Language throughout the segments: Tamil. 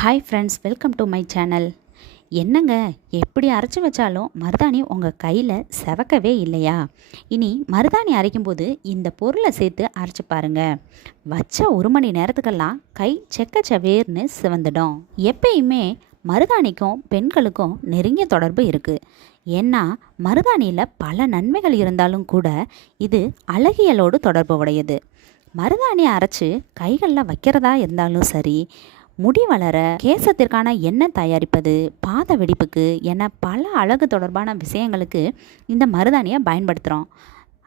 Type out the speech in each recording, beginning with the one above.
Hi friends welcome to my channel என்னங்க எப்படி அரைச்சி வச்சாலும் மருதாணி உங்கள் கையில் செவக்கவே இல்லையா? இனி மருதாணி அரைக்கும்போது இந்த பொருளை சேர்த்து அரைச்சி பாருங்க. வச்ச ஒரு மணி நேரத்துக்கெல்லாம் கை செக்க செவேர்னு சிவந்துடும். எப்பயுமே மருதாணிக்கும் பெண்களுக்கும் நெருங்கிய தொடர்பு இருக்குது ஏன்னா மருதாணியில் பல நன்மைகள் இருந்தாலும் கூட இது அழகியலோடு தொடர்பு உடையது மருதாணி அரைச்சி கைகளில் வைக்கிறதா இருந்தாலும் சரி முடி வளர கேசத்திற்கான எண்ணெய் தயாரிப்பது பாத வெடிப்புக்கு என பல அழகு தொடர்பான விஷயங்களுக்கு இந்த மருதாணியை பயன்படுத்துகிறோம்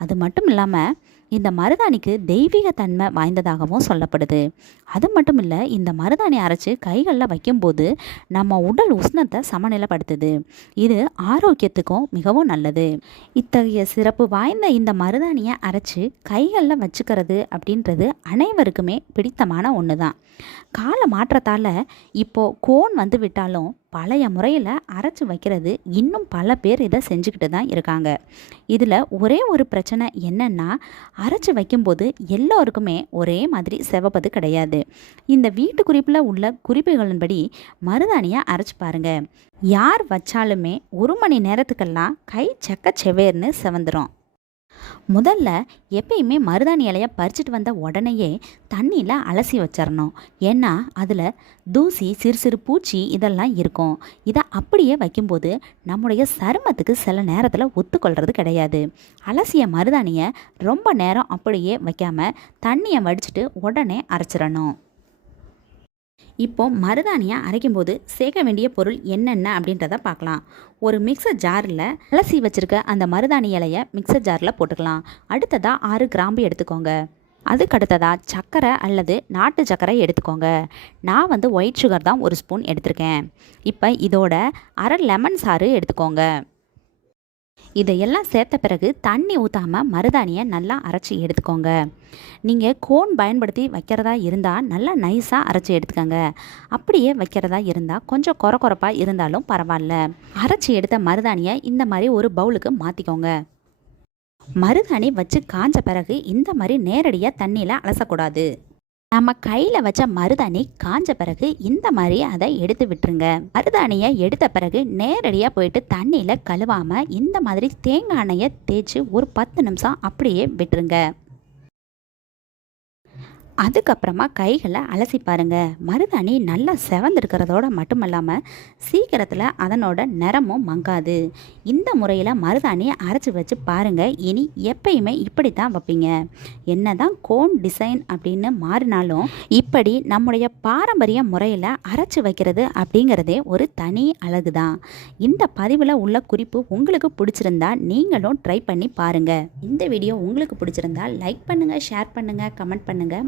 அது மட்டும் இல்லாமல் இந்த மருதாணிக்கு தெய்வீக தன்மை வாய்ந்ததாகவும் சொல்லப்படுது. அது மட்டும் இல்லை இந்த மருதாணி அரைச்சி கைகளில் வைக்கும்போது நம்ம உடல் உஷ்ணத்தை சமநிலைப்படுத்துது. இது ஆரோக்கியத்துக்கும் மிகவும் நல்லது. இத்தகைய சிறப்பு வாய்ந்த இந்த மருதாணியை அரைச்சி கைகளில் வச்சுக்கிறது அப்படின்றது அனைவருக்குமே பிடித்தமான ஒன்று தான் கால மாற்றத்தால் இப்போது கோன் வந்து விட்டாலும் பழைய முறையில் அரைச்சி வைக்கிறது இன்னும் பல பேர் இதை செஞ்சுக்கிட்டு தான் இருக்காங்க. இதில் ஒரே ஒரு பிரச்சனை என்னென்னா அரைச்சி வைக்கும்போது எல்லோருக்குமே ஒரே மாதிரி செவப்பது கிடையாது. இந்த வீட்டு குறிப்பில் உள்ள குறிப்புகளின்படி மருதாணியை அரைச்சி பாருங்கள் யார் வச்சாலுமே ஒரு மணி நேரத்துக்கெல்லாம் கை செக்க செவேர்னு செவந்துடும் முதல்ல எப்பயுமே மருதாணி இலையை பறிச்சிட்டு வந்த உடனேயே தண்ணியில் அலசி வச்சிடணும் ஏன்னா அதில் தூசி சிறு சிறு பூச்சி இதெல்லாம் இருக்கும். இதை அப்படியே வைக்கும்போது நம்முடைய சருமத்துக்கு சில நேரத்தில் ஒத்துக்கொள்கிறது கிடையாது. அலசிய மருதாணியை ரொம்ப நேரம் அப்படியே வைக்காமல் தண்ணியை வடிச்சிட்டு உடனே அரைச்சிடணும் இப்போ மருதாணியை அரைக்கும்போது சேர்க்க வேண்டிய பொருள் என்னென்ன அப்படின்றத பார்க்கலாம். ஒரு மிக்சர் ஜாரில் அலசி வச்சுருக்க அந்த மருதாணி இலையை மிக்சர் ஜாரில் போட்டுக்கலாம். அடுத்ததாக ஆறு கிராம்பு எடுத்துக்கோங்க. அதுக்கு அடுத்ததாக சர்க்கரை அல்லது நாட்டு சர்க்கரை எடுத்துக்கோங்க. நான் வந்து ஒயிட் சுகர் தான் ஒரு ஸ்பூன் எடுத்திருக்கேன். இப்போ இதோட அரை லெமன் சாறு எடுத்துக்கோங்க. இதையெல்லாம் சேர்த்த பிறகு தண்ணி ஊற்றாமல் மருதாணியை நல்லா அரைச்சி எடுத்துக்கோங்க. நீங்கள் கோன் பயன்படுத்தி வைக்கிறதா இருந்தால் நல்லா நைஸாக அரைச்சி எடுத்துக்கோங்க. அப்படியே வைக்கிறதா இருந்தால் கொஞ்சம் குற குறப்பாக இருந்தாலும் பரவாயில்ல. அரைச்சி எடுத்த மருதாணியை இந்த மாதிரி ஒரு பவுலுக்கு மாற்றிக்கோங்க மருதாணி வச்சு காஞ்ச பிறகு இந்த மாதிரி நேரடியாக தண்ணியில் அலசக்கூடாது. நம்ம கையில் வச்ச மருதாணி காஞ்ச பிறகு இந்த மாதிரி அதை எடுத்து விட்டுருங்க. மருதாணியை எடுத்த பிறகு நேரடியாக போயிட்டு தண்ணியில் கழுவாமல் இந்த மாதிரி தேங்காய் எண்ணெயை தேய்ச்சி ஒரு பத்து நிமிஷம் அப்படியே விட்டுருங்க. அதுக்கப்புறமா கைகளை அலசி பாருங்கள் மருதாணி நல்லா செவந்திருக்கிறதோட மட்டும் இல்லாமல் சீக்கிரத்தில் அதனோட நிறமும் மங்காது. இந்த முறையில் மருதாணியை அரைச்சி வச்சு பாருங்கள் இனி எப்பயுமே இப்படி தான் வைப்பீங்க. என்ன தான் கோன் டிசைன் அப்படின்னு மாறினாலும் இப்படி நம்முடைய பாரம்பரிய முறையில் அரைச்சி வைக்கிறது அப்படிங்கிறதே ஒரு தனி அழகு தான் இந்த பதிவில் உள்ள குறிப்பு உங்களுக்கு பிடிச்சிருந்தா நீங்களும் ட்ரை பண்ணி பாருங்கள் இந்த வீடியோ உங்களுக்கு பிடிச்சிருந்தா லைக் பண்ணுங்கள் ஷேர் பண்ணுங்கள் கமெண்ட் பண்ணுங்கள்